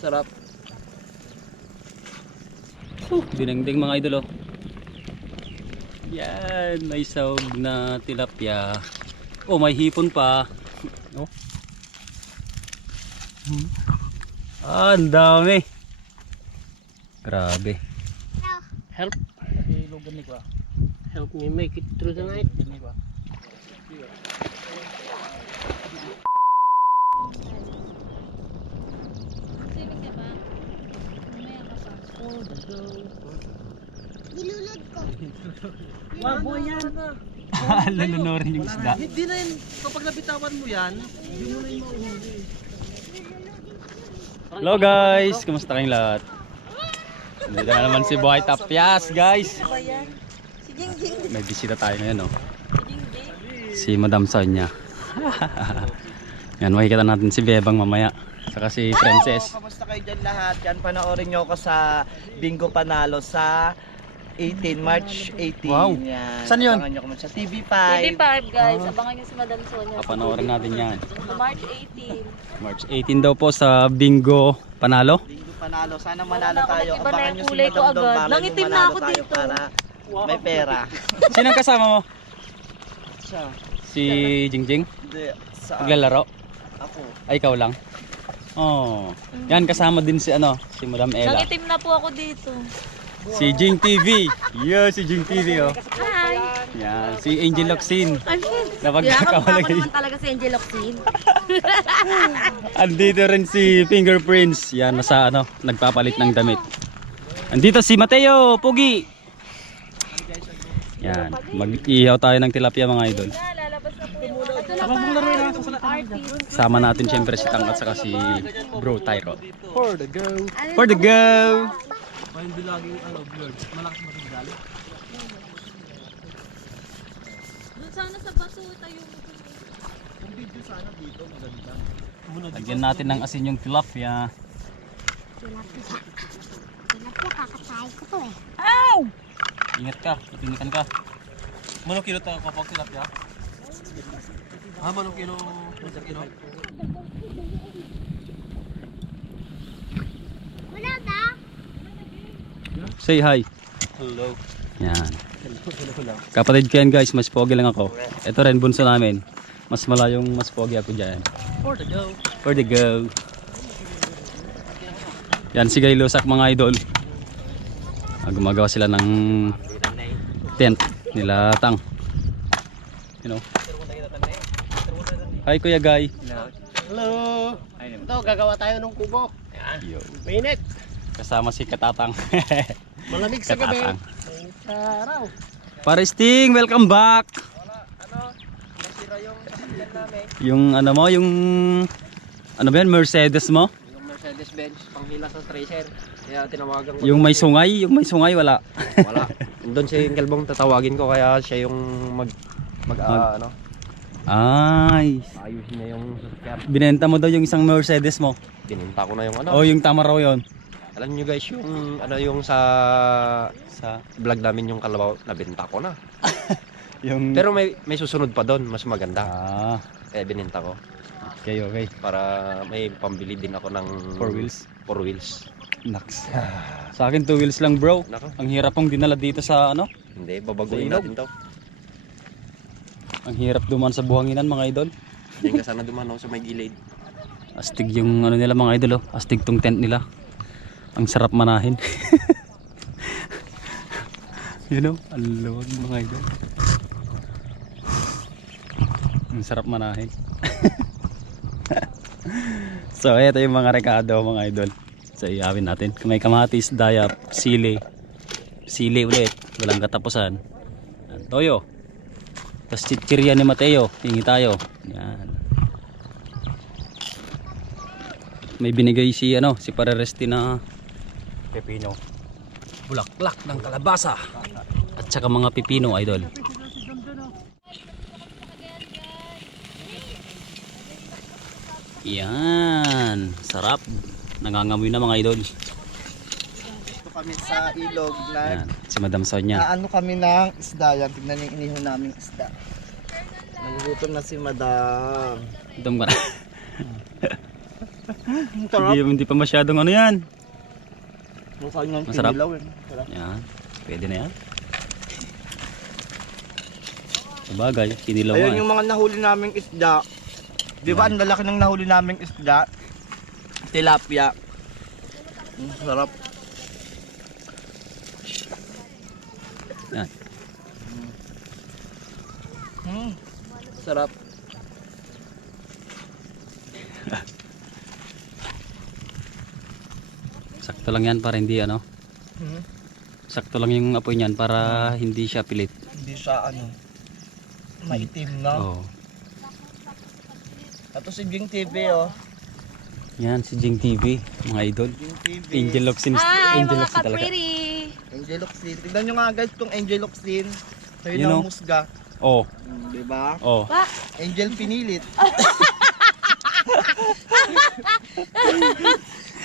Sarap. Dinengdeng mga idol oh. Yan, may sahog na tilapia. Oh, may hipon pa. Oh. Ah, ang dami. Grabe. Help. Help me make it through the night. Nilulod ko. Wag mo yan. Lalunurin yung isda. Hindi na yun. Kapag nabitawan mo yan, hindi mo na yung mauhuli. Hello guys, kumusta kayong lahat? Nandito na naman si Buhay Tapyas guys. Si Jingjing. May bisita tayo ngayon oh. Si Madam Sonia. Yan, makikita natin si Bebang mamaya. Saka si Princess. Kamusta kayo dyan lahat? Yan, panoorin nyo ako sa Bingo Panalo sa 18, March 18. Wow. Yan. Saan yun? Abangan nyo kami sa TV5. TV5 guys, abangan nyo si Madam Sonia. Papanoorin natin yan. March 18. March 18 daw po sa Bingo Panalo. Bingo Panalo. Sana manalo Wala ako, tayo. nag-iba na Abangan yung nyo si kulay ko Madam Dong. agad. Para Nangitim yung na manalo ako tayo dito. para may pera. Sinong kasama mo? Siya. Si Jingjing? Hindi. Sa Maglalaro? ako. Ay, ikaw lang? Oh. Yan, kasama din si ano, si Madam Ella. Nangitim na po ako dito. Si Jing TV. Yeah, si Jing TV oh. Hi! Yan, si Angel Locsin. Napagkakawala ako naman talaga si Angel Oxin. Andito rin si Fingerprints. Yan, nasa ano, nagpapalit ng damit. Andito si Mateo, Pugi. Yan, mag-ihaw tayo ng tilapia mga idol. Lalabas na po yung ito na pa. Artist. Sama natin siyempre si Tang at saka si Bro Tyro. For the go. For the go! Hindi laging blurred. Malakas matigali. Doon sana sa baso tayo. Yung video sana dito maganda. Lagyan natin ng asin yung tilapia. Tilapia, kakatay ko to eh. Ingat ka, tutinikan ka. Manong kilo tayo kapag tilapia? Manong kilo? Manong kilo? Wala na. Say hi. Hello. Yan. Kapatid ko yan guys, mas pogi lang ako. Ito rin bunso namin. Mas malayong mas pogi ako dyan. For the go. For the go. Yan si Guy Lusak mga idol. Gumagawa sila ng tent nila Tang. You know. Hi Kuya Guy. Hello. Ito, gagawa tayo ng kubo. Yo. Mainit. Kasama si Katatang. Malamig sa gabi. Katatang. Mainit sa araw. Paristing, welcome back. Nasira yung sasakyan namin. Yung ano mo, yung ano ba yan, Mercedes mo? Yung Mercedes-Benz, panghila sa tracer. Kaya tinawagan ko. Yung may sungay wala. Wala. Doon siya yung kalbong tatawagin ko kaya siya yung ano, Ay, ayusin niya yung sasakyan. binenta mo daw yung isang Mercedes mo. Bininta ko na yung ano. Oh, yung tama raw yun. Alam niyo guys, yung ano yung sa vlog namin yung kalabaw, nabenta ko na. Yung Pero may susunod pa doon, mas maganda. ah, Kaya bininta ko okay. para may pambili din ako ng 4 wheels. 4 wheels. Naks. Sa akin 2 wheels lang, bro. Nako, Ang hirap pong dinala dito sa ano. hindi babaguhin Sa ilog. natin 'to. Ang hirap duman sa buhanginan mga idol. Diyan ka sana dumanaw sa may gilid. Astig yung ano nila mga idol oh. Astig tong tent nila. Ang sarap manahin. You know, ang luwag mga idol. Ang sarap manahin. So, ito yung mga rekado mga idol. So, iawin natin. May kamatis, dayap, sili. Sili ulit. Walang katapusan. Yan, toyo. Tapos chichirya ni Mateo. Hingi tayo. Yan. May binigay si si Pareresti na pepino. Bulaklak ng kalabasa. At saka mga pipino, idol. Yan, sarap. Nangangamoy na mga idol. Dito kami sa ilog. Yan, si Madam Sonia. Ano kami ng isda. Yan, tignan yung inihaw naming isda. Nagugutom na si Madam. Dum ka na. Hindi pa masyadong ano yan. Masarap. Yan. Pwede na yan. Sabagay, kinilaw nga. Ayun yung mga nahuli naming isda. Di ba, ang lalaki ng nahuli naming isda? Tilapia. Sarap. Yan. Sarap. Sakto lang yan para hindi ano. Sakto lang yung apoy niyan para hindi siya pilit. Hindi siya maitim na. Oo. Ito si Jing TV oh. Yan si Jing TV, mga idol. Jing TV. Angel Locsin, Hi, Angel mga Locsin talaga. ka-pretty. Angel Oxin. Tignan nyo nga guys itong Angel Oxin. Ayun You know? ang musga. Oh, Diba? oh. Pa, Angel pinilit.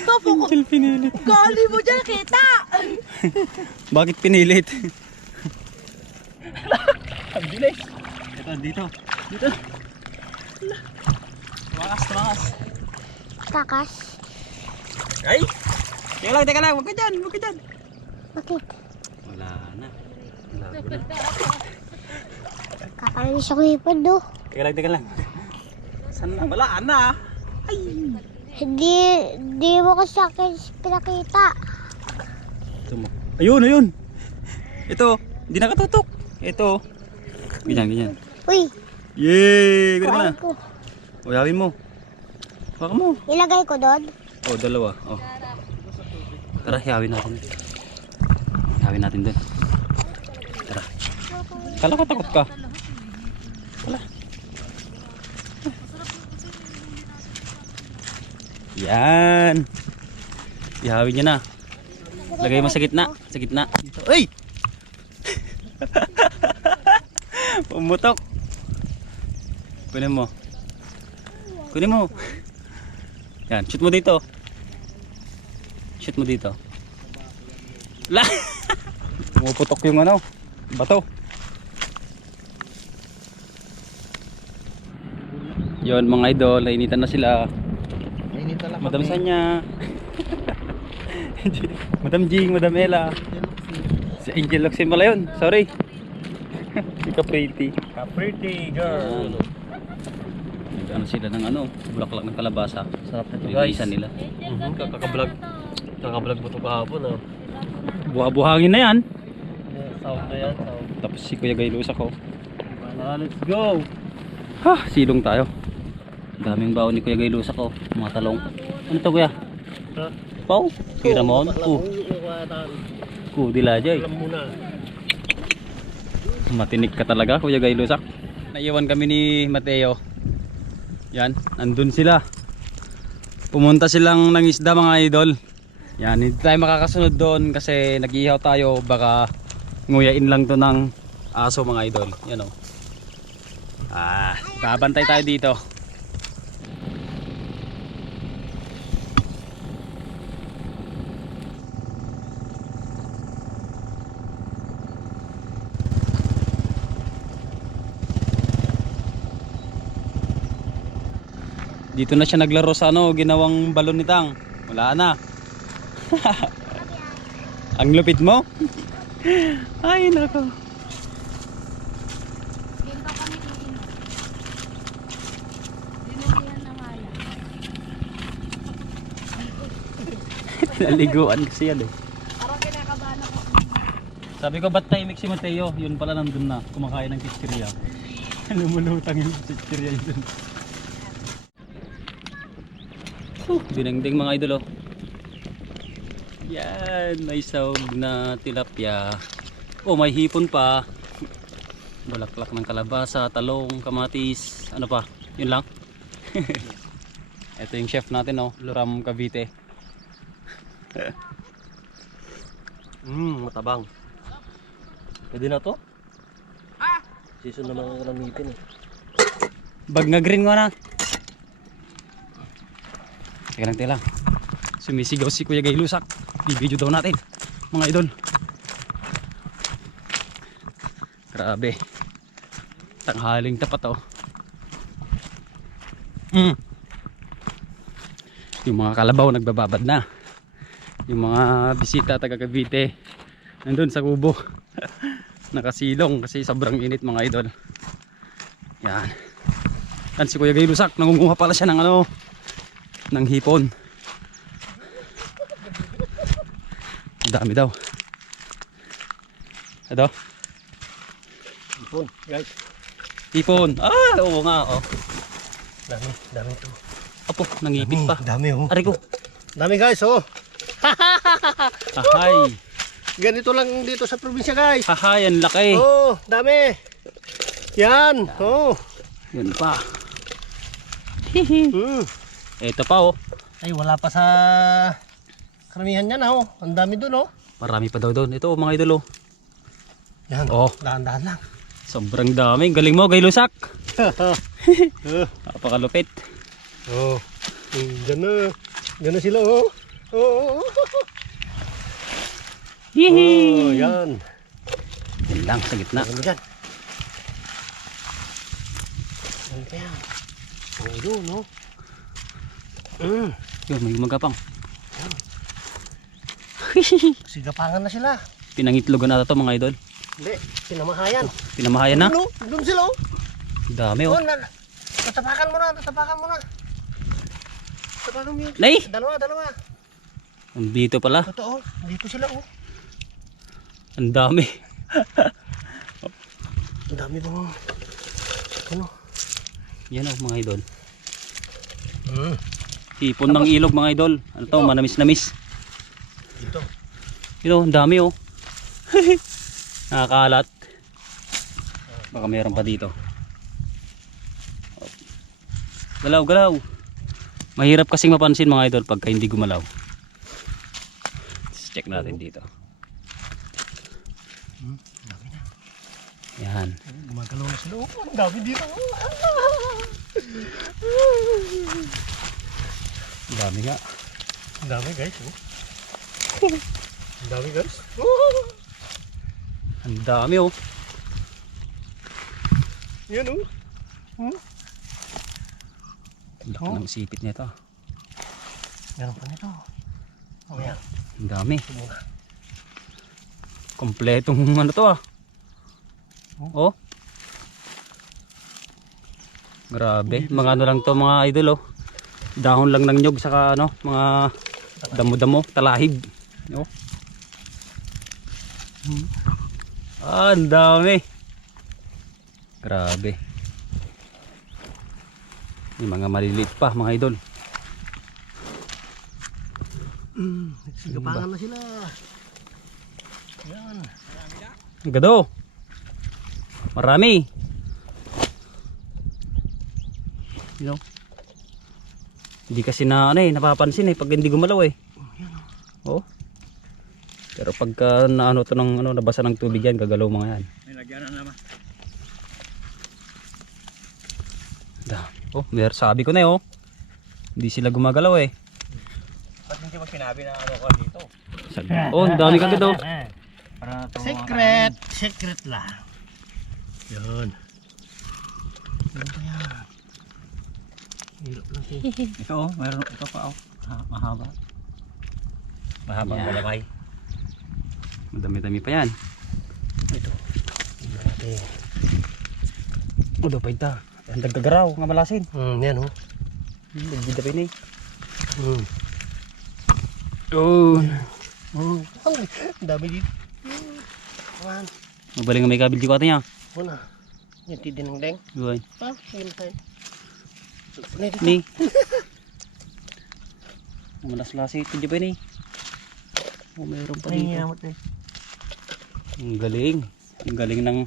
Angel pinilit. gali mo dyan, kita. Bakit pinilit? Ang bilis. Ito, dito. Dito. Tumakas. Takas. Ay! Teka lang, huwag ka dyan. Bakit? Wala na. Labo na. Kakalinis ako ipod do. Teka lang. Saan na? Wala na. Hindi mo kasi akin pinakita. Ayun. Ito, hindi nakatutok. Ito. Ganyan. Uy, Yay! Ganun na. kuhain ko. Uyawin mo. Baka mo. Ilagay ko doon. Oh, dalawa. Oh. Tara, hiyawin natin. Hiyawin natin doon. Tara. Kala ko takot ka. Wala. Yan. Ihawin niya na. Lagay mo sa gitna. Sa gitna. Ay! Pumutok. Kunin mo. Yan, shoot mo dito. Shoot mo dito. La! Pumuputok yung ano, bato. Yon mga idol, nainitan na sila. Mainit na lang Madam kami. Sanya. Madam Jing, Madam Ella. Si Angel Locsin pala yun, sorry. Si Ka-pretty. Ka-pretty girl. Ano sila ng ano, bulaklak ng kalabasa. Sarap nito Guys, nila. Kakablog mo ito kahapon ah. Buha-buhangin na yan. Sound na yan, sound. Tapos si Kuya Gaylos ako. Let's go! Ha, silong tayo. Daming baon ni Kuya Gaylos ako. Mga talong. Ano to kuya? Ha? Pau? Kiramon? Dilajay. Alam mo na. Matinik ka talaga Kuya Gaylusak. Naiwan kami ni Mateo. Yan, nandun sila. Pumunta silang ng isda mga idol. Yan, hindi tayo makakasunod doon kasi nag-ihaw tayo. Baka nguyain lang to ng aso mga idol. Yan o. Babantay tayo dito. Dito na siya naglaro sa ano, ginawang balon ni Tang. Wala na. Ang lupit mo? Ay nako. Dito kami iinom. Dinulian na mala. Naliguan kasi yan eh. Parang kinakabahan ako. Sabi ko ba't tahimik si Mateo? Yun pala nandun na, kumakain ng chichirya. Lumulutang yung chichirya yun. Dinengdeng mga idol oh. Yan, may sahog na tilapia. Oh, may hipon pa. Bulaklak ng kalabasa, talong, kamatis, ano pa? Yun lang. Ito yung chef natin oh, from Cavite. Matabang. Pwede na to? Season na mga kalamitin eh. Bag na green ko na. Teka lang. Sumisigaw si Kuya Gaylusak. Bibidyo daw natin mga idol. Grabe. Tanghaling tapat oh. Yung mga kalabaw nagbababad na. Yung mga bisita taga Cavite nandun sa kubo. Nakasilong kasi sobrang init mga idol. Yan. Yan si Kuya Gay Lusak, nangunguha pala siya ng ano, ng hipon. Ang dami daw. Ito. Hipon, guys. Hipon. Ah, oo nga, oh. Dami to. Apo, nangipit pa. Dami oh. Aray ko. Dami guys oh. Ahay. Ganito lang dito sa probinsya guys. Ahay, ang laki. Oh, dami. Yan. Oh. Yan pa. Ito pa oh. Ay wala pa sa karamihan yan oh. Ang dami dun oh. Marami pa daw doon. Ito oh, mga idol oh. Yan. Oh. Dahan-dahan lang. Sobrang dami. Galing mo, Gay Lusak. Napakalupit. Oh. Diyan na sila oh. Oh. Oh, yan. Yan lang sa gitna. Ano dyan? Ano kaya? Oh, yun no. Yun, may magapang. Sigapangan na sila. Pinangitlogan na ito mga idol. Hindi, pinamahayan. Pinamahayan na. Doon sila oh. Dami oh. Oh, tatapakan mo na. Tatapakan mo yun. Nay! Dalawa. Dito pala. Totoo, dito sila oh. Ang dami. Ang dami bang ano? Yan oh mga idol. Hipon ng ilog mga idol. Ano to? Manamis-namis. Dito. Ito, ang dami oh. Nakakalat. Baka mayroon pa dito. Galaw. Mahirap kasing mapansin mga idol pagka hindi gumalaw. Let's check natin dito. Dami na. Yan. Gumagalaw na sila oh. Ang dami dito oh. Ang dami nga. Ang dami guys oh. Ang dami guys. Ang dami oh. Yan oh. Laki ng sipit nito. Meron pa nito. Oh yan. Ang dami. Ito muna. Kompletong ano to ah. Oh. Grabe. Mga ano lang to mga idol oh. Dahon lang ng nyog saka ano, mga damo-damo, talahib. Oh. Ah, ang dami. Grabe. May mga maliliit pa mga idol. Sigapangan na sila. Yan. Gado. Marami. You know? Hindi kasi na ano napapansin pag hindi gumalaw Oh. Pero pagka naano to ng ano nabasa ng tubig yan, gagalaw mga yan. May lagyan na naman. Oh, sabi ko na hindi sila gumagalaw Ba't hindi mo sinabi na ano ko dito? Oh, ang dami kagad oh. Secret lang. Yan. Ano ba yan? Hirap lang Ito oh, mayroon ito pa oh. Mahaba. Mahabang galaway. Madami-dami pa yan. Ito. Natin. Oh, daw pa ita. Ang dagdagaraw nga malasin. Yan oh. Dagdag pa ini. Oh. Ang dami dito. Awan. Mabaling nga may kabil ko atin niya. Wala. Yan tidinang-deng. Guay. Ah, sige na tayo. Ni. Malas-lasi ito di ba ni? Oh, mayroon pa dito. Ang galing. Ang galing ng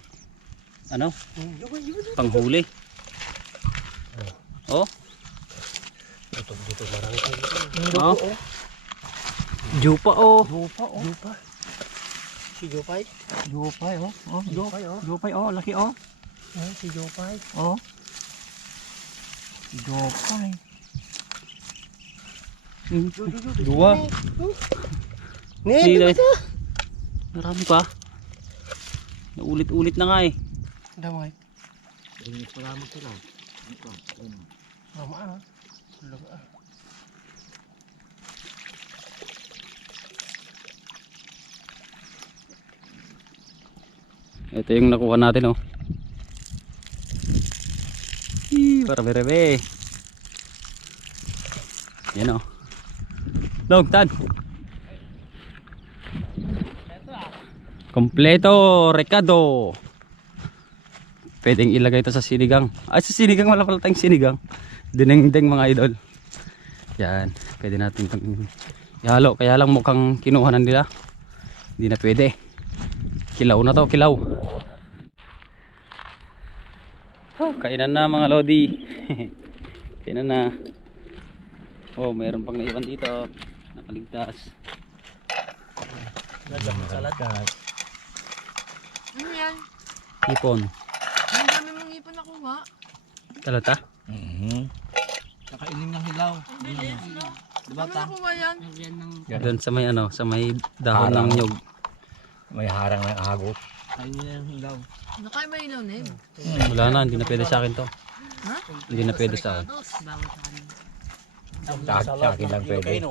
ano? Panghuli. Oh. Dito marami tayo. Oh. Jupa oh. Jupa. Si Jopay. Jupay oh. Oh, Jopay oh. Jupay oh, laki oh. Yan si Jopay. Oh. Jupay. Dua. Ni. Marami pa. Naulit-ulit na nga Damay. Salamat sila. Mama ah. Ito yung nakuha natin, oh. Rebe. Yan, oh. Long tan. Kompleto, Ricardo. Pwedeng ilagay ito sa sinigang. Ay, sa sinigang, wala pala tayong sinigang. Dinengdeng mga idol. Yan, pwede natin itong ihalo. Kaya lang mukhang kinuhanan nila. Hindi na pwede. Kilaw na to, kilaw. Oh, kainan na mga lodi. Kainan na. Oh, mayroon pang naiwan dito. Nakaligtas. Ano yan? Ipon. Ang dami mong ipon nakuha. Talata? Nakainin ng hilaw. Ang bilis, no? Diba Ano nakuha yan? Doon sa may ano, sa may dahon ng nyug. May harang ng agos. Kainin niya ng hilaw. Nakay may ilaw, Ned. Wala na, hindi na pwede sa akin to. Ha? Hindi na pwede sa akin. Sa akin lang pwede.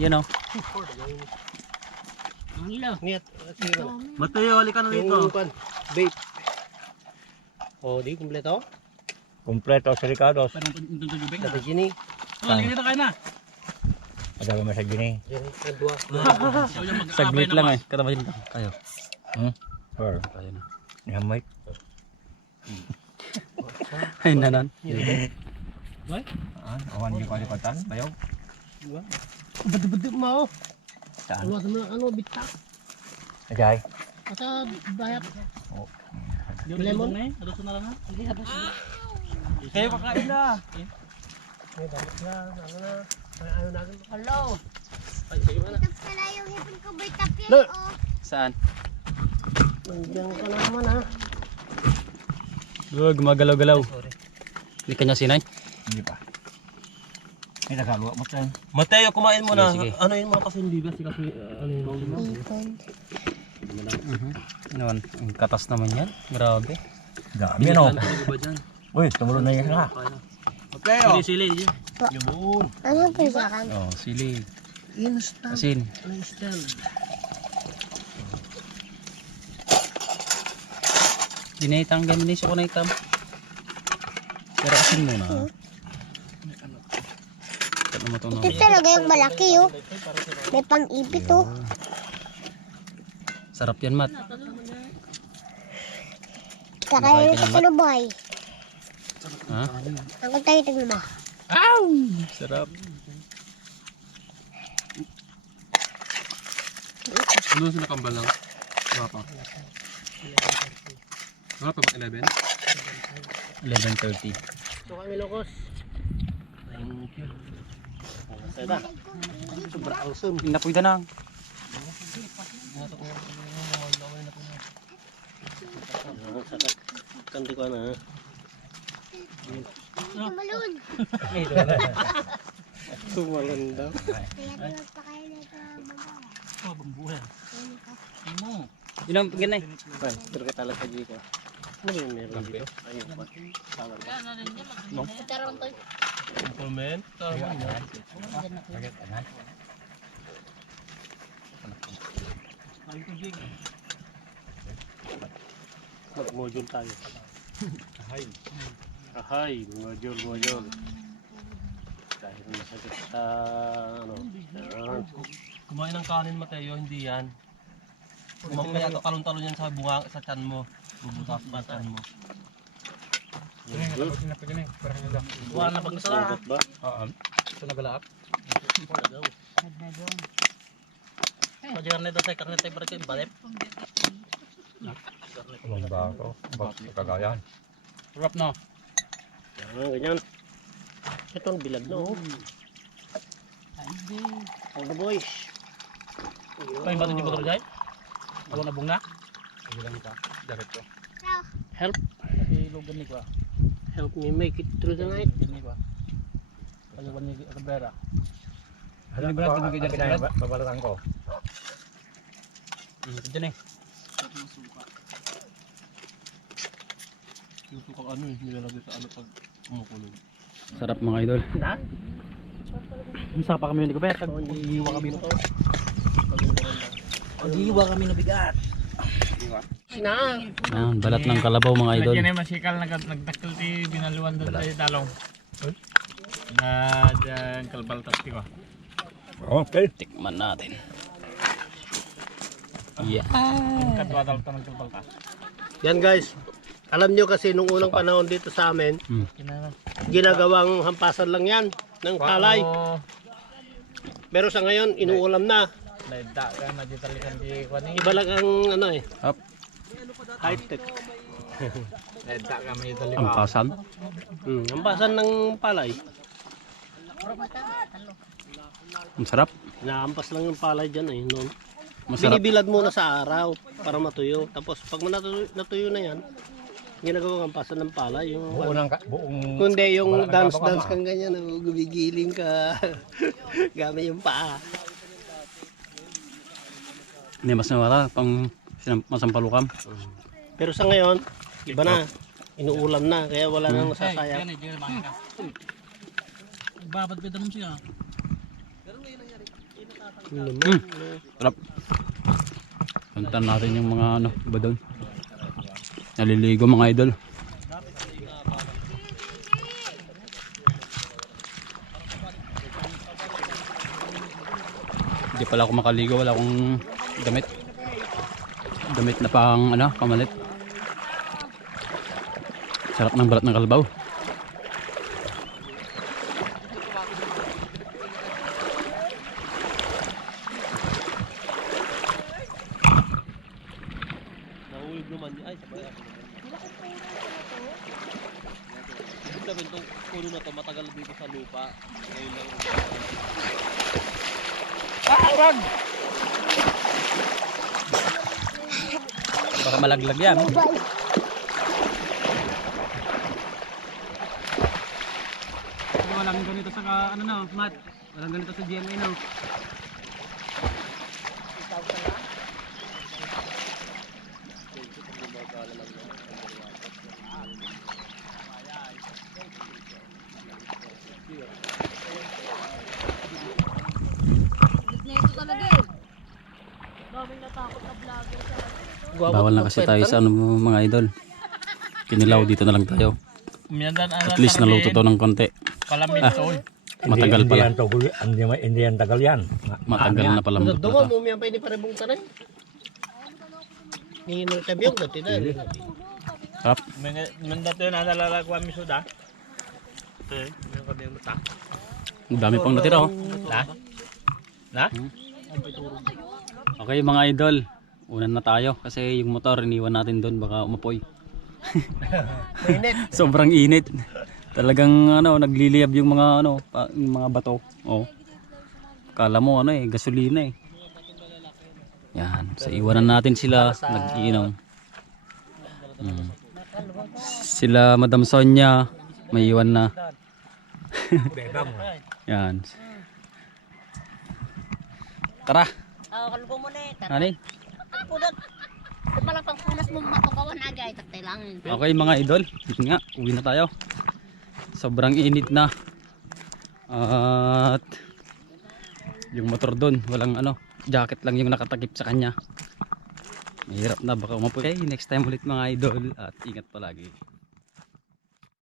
Yan, oh. Matayo, halika na dito. Vape. Oh, di kumpleto? Kompleto sa Ricardos. Dati gini. Madami mo sa gini. Dua. Saglit lang eh. Katabahin ka. Kayo. Or, Kayo na. nihamay. Ay, nanan. Awan di ko alipatan. Bayaw. Bado-bado mo. Saan? Ano, bitak. Ajay. Asa bayap. Lemon? Kayo pakain na. Hello. Ito pala yung hipon ko by tapyan, oh. Saan? Nandiyan ka naman ha. Gumagalaw-galaw. Hindi kanya sinay? Hindi pa. May nagagawa mo tayo. Mateo, kumain mo na. Sige, sige. Ano yun mga kasing bigas? Kasi ano yun? Hipon. Ano man? Ang katas naman yan. Grabe. Dami no. Uy, tumulo na yung isa. Mateo! Sili. Ano pa sa akin? Oh, sili. Instant. Asin. Instant. Dinitang ganyan ko na itam. Pero asin muna. Ano mo ito na? Ito talaga yung malaki, oh. May pang-ipit, oh. Sarap yan, Mat. Saka yung kasalubay. Ha? Ang tayo tignan mo. Sarap. Ano sila kambal lang? Wala pa. Wala pa ba 11? 11:30. So kami lokos. Thank you. Sada. Sobra awesome. Inapoy na lang. Kanti ko na. Malun. Tumalan daw. Kaya magpakain na ito, babae. Ilang ganay? Pero ka talaga dito. Ano yung meron dito? Ayun pa. Tawag. Comment. Mag-module tayo. Ahay, module. Dahil masakit sa ano. Kumain ng kanin, Mateo, hindi yan. Mamaya talon-talon yan sa bunga sa tiyan mo. Bubutas sa tiyan mo. Wala na pag nasala. Sagot ba? Ito nagalaak. Pajaran na ito tayo, karne tayo para kayo balip. Anong ba ako? Bakit kagayan? Sarap na. Ganyan. Ito ang bilag na oh. All the boys. Paling bato di motor jay? Ako na bung na? Help. Kasi lugan ni ko. Help me make it through the night. Ini ko. Pagyawan ni Cabrera. Ano ba? Babalatan ko. Diyan eh. Yung tukang ano eh, nilalagay sa ano pag kumukulog. Sarap mga idol. Isa pa kami ni Cabrera. Iiwa kami na to. Iiwa kami na bigat. Yan, balat ng kalabaw mga idol. Yan ay masikal nagdakil ti binaluan doon tayo talong. Na dyan kalbal tapti ko. Okay. Tikman natin. Yeah. Katwadal to ng kalbal ta. Yan guys, alam nyo kasi nung unang panahon dito sa amin, ginagawang hampasan lang yan ng palay. Pero sa ngayon, inuulam na. Naida ka maditalikan di kwani. Iba lang ang ano eh, Up. high-tech. Naida ka maditalikan. Ang pasan. Hampasan ng palay. Ang sarap. Inaampas lang yung palay dyan eh. Noon. Masarap. Binibilad muna sa araw para matuyo. Tapos pag natuyo na yan, ginagawang hampasan ng palay. Yung, kundi yung dance-dance kang ganyan, gumigiling ka gamit yung paa. Hindi mas nawala pang masampalukam. Pero sa ngayon, iba na. Inuulam na, kaya wala nang nasasayang. Babad ka danom siya. Sarap. Puntan natin yung mga ano, iba doon. Naliligo mga idol. Hindi pala ako makaligo, wala akong damit. Damit na pang ano, pamalit. Sarap ng balat ng kalabaw. Nahulog naman yun. Ay, sabay ako. Ibig sabihin itong puno na to matagal dito sa lupa. Ngayon lang. Baka malaglag yan. Walang ganito sa ano no, Matt. Walang ganito sa GMA no. Ito talaga eh. Daming natakot na vlogger sa Bawal na kasi tayo sa ano mga idol. Kinilaw dito na lang tayo. At least naluto to ng konti. Matagal pala. Hindi yan tagal yan. Matagal na pala luto Dungo to. mo miyan pa hindi parebong taray. Ninino sabi yung dati na. Sarap. Mandato yun nalalala ko kami suda. Yung kami yung mata. Ang dami pang natira oh. Na? Okay mga idol. Unan na tayo kasi yung motor iniwan natin doon baka umapoy. Sobrang init. Talagang ano nagliliyab yung mga ano yung mga bato. Oh. Kala mo ano eh gasolina eh. Yan, sa iwanan natin sila nag-iinom. Sila Madam Sonia may iwan na. Yan. Tara. Kalbo mo na eh. Ani? Pudot. Palang pang punas mo matukawan agay. Taktay lang. Okay mga idol, yun nga, uwi na tayo. Sobrang init na. At yung motor doon, walang ano, jacket lang yung nakatakip sa kanya. Mahirap na baka umapoy. Okay, next time ulit mga idol at ingat palagi.